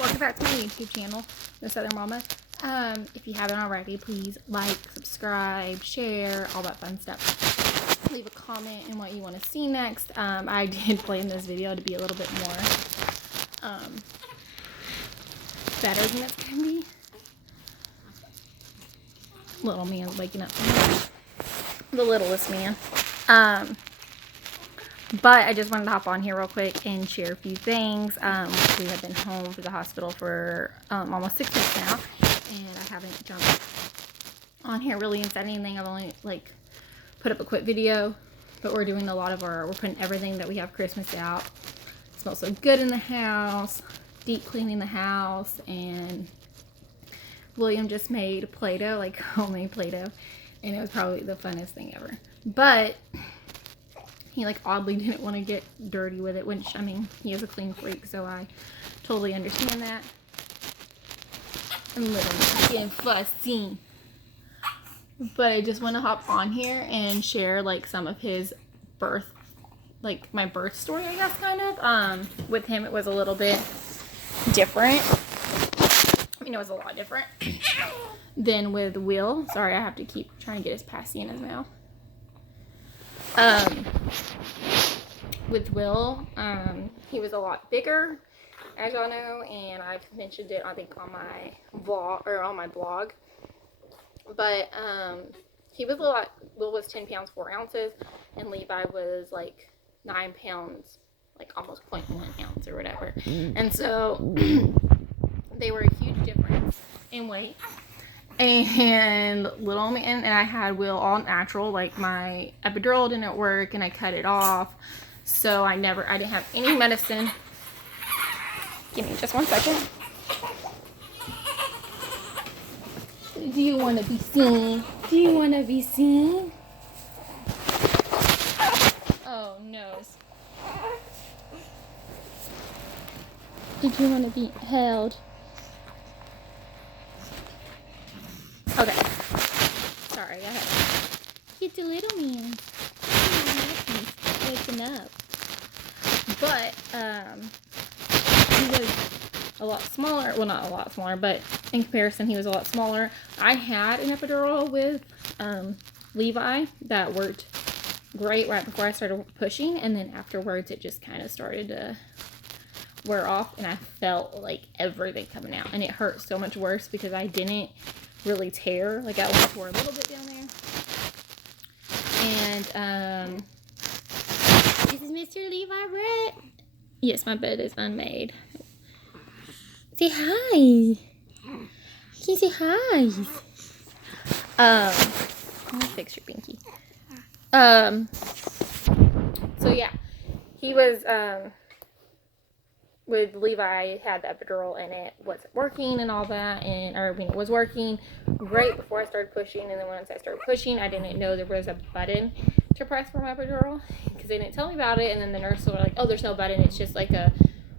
welcome back to my YouTube channel, The Southern Mama. If you haven't already, please like, subscribe, share, all that fun stuff. Leave a comment on what you want to see next. I did plan this video to be a little bit more better than it's gonna be. Little man waking up. The littlest man. But I just wanted to hop on here real quick and share a few things. We have been home from the hospital for almost 6 weeks now, and I haven't jumped on here really and said anything. I've only like put up a quick video, but we're doing a lot of we're putting everything that we have Christmas out. It smells so good in the house, deep cleaning the house, and William just made Play-Doh, like homemade Play-Doh, and it was probably the funnest thing ever. But he like oddly didn't want to get dirty with it, which, I mean, he is a clean freak, so I totally understand that. I'm literally getting fussy. But I just want to hop on here and share like some of his birth, like my birth story, I guess, kind of. With him it was a little bit different. I mean, it was a lot different than with Will. Sorry, I have to keep trying to get his passy in his mouth. With Will, he was a lot bigger, as y'all know, and I've mentioned it, I think, on my vlog, or on my blog. But he was a lot. Will was 10 pounds 4 ounces, and Levi was like 9 pounds, like almost 0.1 ounce or whatever. And so they were a huge difference in weight. And little man, and I had Will all natural, like my epidural didn't work and I cut it off, so I didn't have any medicine. Give me just 1 second. Do you want to be seen? Do you want to be seen? Oh no. Did you want to be held? Okay. Sorry, I had to get the little man. Waking up. But, he was a lot smaller. Well, not a lot smaller, but in comparison, he was a lot smaller. I had an epidural with Levi that worked great right before I started pushing, and then afterwards, it just kind of started to wear off, and I felt like everything coming out, and it hurt so much worse because I didn't really tear. Like I only tore a little bit down there. And this is Mr. Levi Brett. Yes, my bed is unmade. Say hi. Can you say hi? Let me fix your pinky. So yeah, he was with Levi, had the epidural, and it wasn't working and all that, and it was working great before I started pushing, and then once I started pushing, I didn't know there was a button to press for my epidural, because they didn't tell me about it, and then the nurse was like, oh, there's no button, it's just like a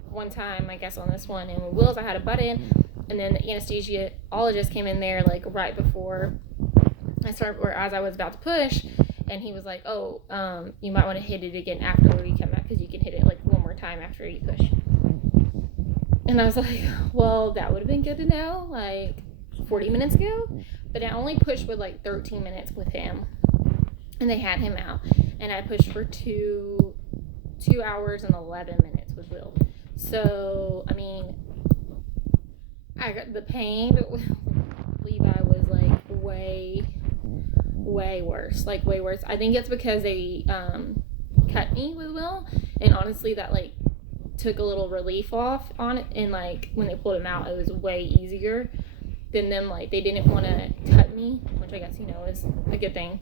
one time, I guess, on this one. And with Will's, I had a button, and then the anesthesiologist came in there, like, right before I started, or as I was about to push, and he was like, oh, you might want to hit it again after you come out, because you can hit it, like, one more time after you push. And I was like, well, that would have been good to know, like, 40 minutes ago. But I only pushed with, like, 13 minutes with him. And they had him out. And I pushed for 2 hours and 11 minutes with Will. So, I mean, I got the pain with Levi was, like, way worse. Like, way worse. I think it's because they cut me with Will. And honestly, that, like, took a little relief off on it, and like when they pulled him out, it was way easier than them, like, they didn't want to cut me, which I guess, you know, is a good thing,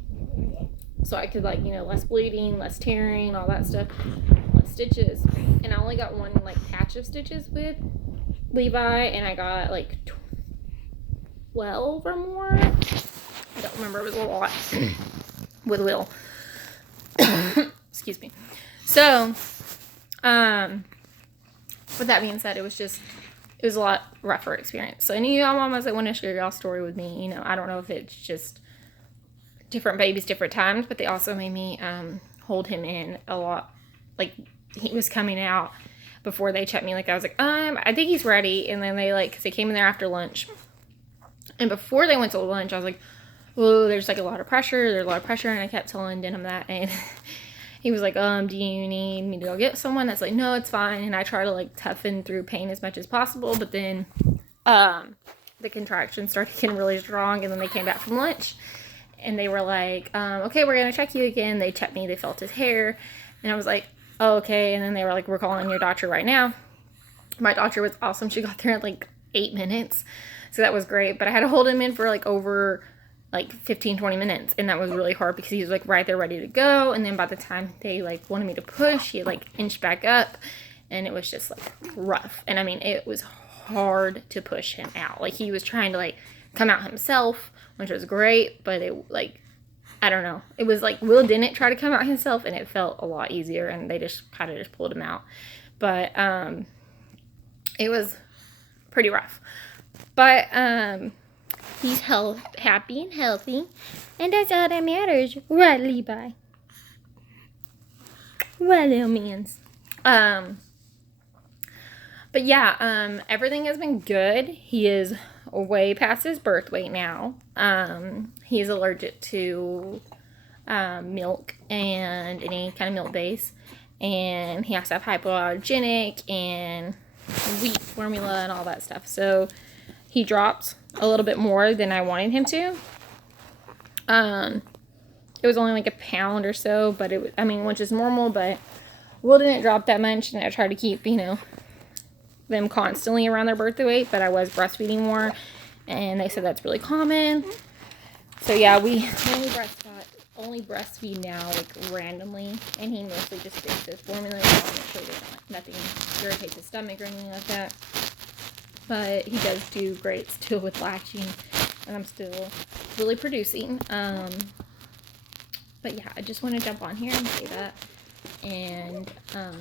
so I could, like, you know, less bleeding, less tearing, all that stuff, less stitches. And I only got one, like, patch of stitches with Levi, and I got like 12 or more. I don't remember, it was a lot with Will. Excuse me. So with that being said, it was a lot rougher experience. So any of y'all mamas that want to share y'all story with me, you know, I don't know if it's just different babies, different times, but they also made me hold him in a lot. Like, he was coming out before they checked me. Like, I was like, I think he's ready. And then they, like, because they came in there after lunch. And before they went to lunch, I was like, whoa, there's, like, a lot of pressure. There's a lot of pressure. And I kept telling Denham that. And he was like, do you need me to go get someone? That's like, no, it's fine. And I try to, like, toughen through pain as much as possible. But then the contractions started getting really strong. And then they came back from lunch. And they were like, okay, we're going to check you again. They checked me. They felt his hair. And I was like, oh, okay. And then they were like, we're calling your doctor right now. My doctor was awesome. She got there in like 8 minutes. So that was great. But I had to hold him in for like over like 15-20 minutes. And that was really hard because he was like right there ready to go. And then by the time they like wanted me to push, he had like inched back up. And it was just like rough. And I mean, it was hard to push him out. Like he was trying to like come out himself, which was great, but it, like, I don't know. It was like Will didn't try to come out himself, and it felt a lot easier, and they just kind of just pulled him out. But it was pretty rough. But he's happy and healthy, and that's all that matters. Right, Levi? Right, little mans. But yeah, everything has been good. He is way past his birth weight now. He's allergic to milk and any kind of milk base, and he has to have hypoallergenic and wheat formula and all that stuff. So he dropped a little bit more than I wanted him to. It was only like a pound or so, but it was, I mean, which is normal, but Will didn't drop that much, and I tried to keep, you know, them constantly around their birth weight, but I was breastfeeding more, and they said that's really common. So yeah, we only breastfeed now, like randomly, and he mostly just takes his formula. I want to make sure there's nothing irritates his stomach or anything like that. But he does do great still with latching, and I'm still really producing. But yeah, I just want to jump on here and say that. And I'm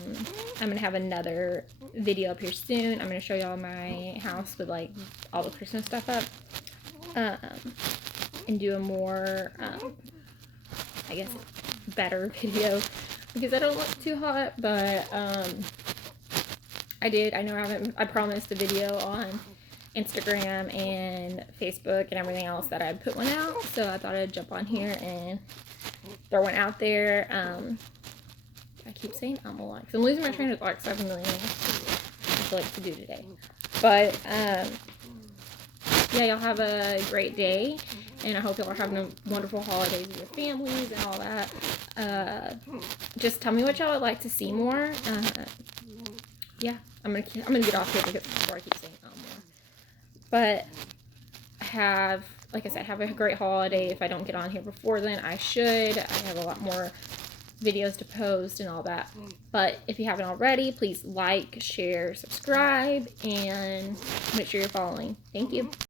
gonna have another video up here soon. I'm gonna show y'all my house with like all the Christmas stuff up, and do a more I guess better video because I don't look too hot, but I promised the video on Instagram and Facebook and everything else that I'd put one out, so I thought I'd jump on here and throw one out there. I keep saying I'm a lot because I'm losing my train of thought because I have a million things I like to do today. But yeah, y'all have a great day, and I hope y'all are having a wonderful holidays with your families and all that. Just tell me what y'all would like to see more. Yeah, I'm gonna get off here because before I keep saying more. But like I said, have a great holiday. If I don't get on here before then, I should. I have a lot more videos to post and all that. But if you haven't already, please like, share, subscribe, and make sure you're following. Thank you.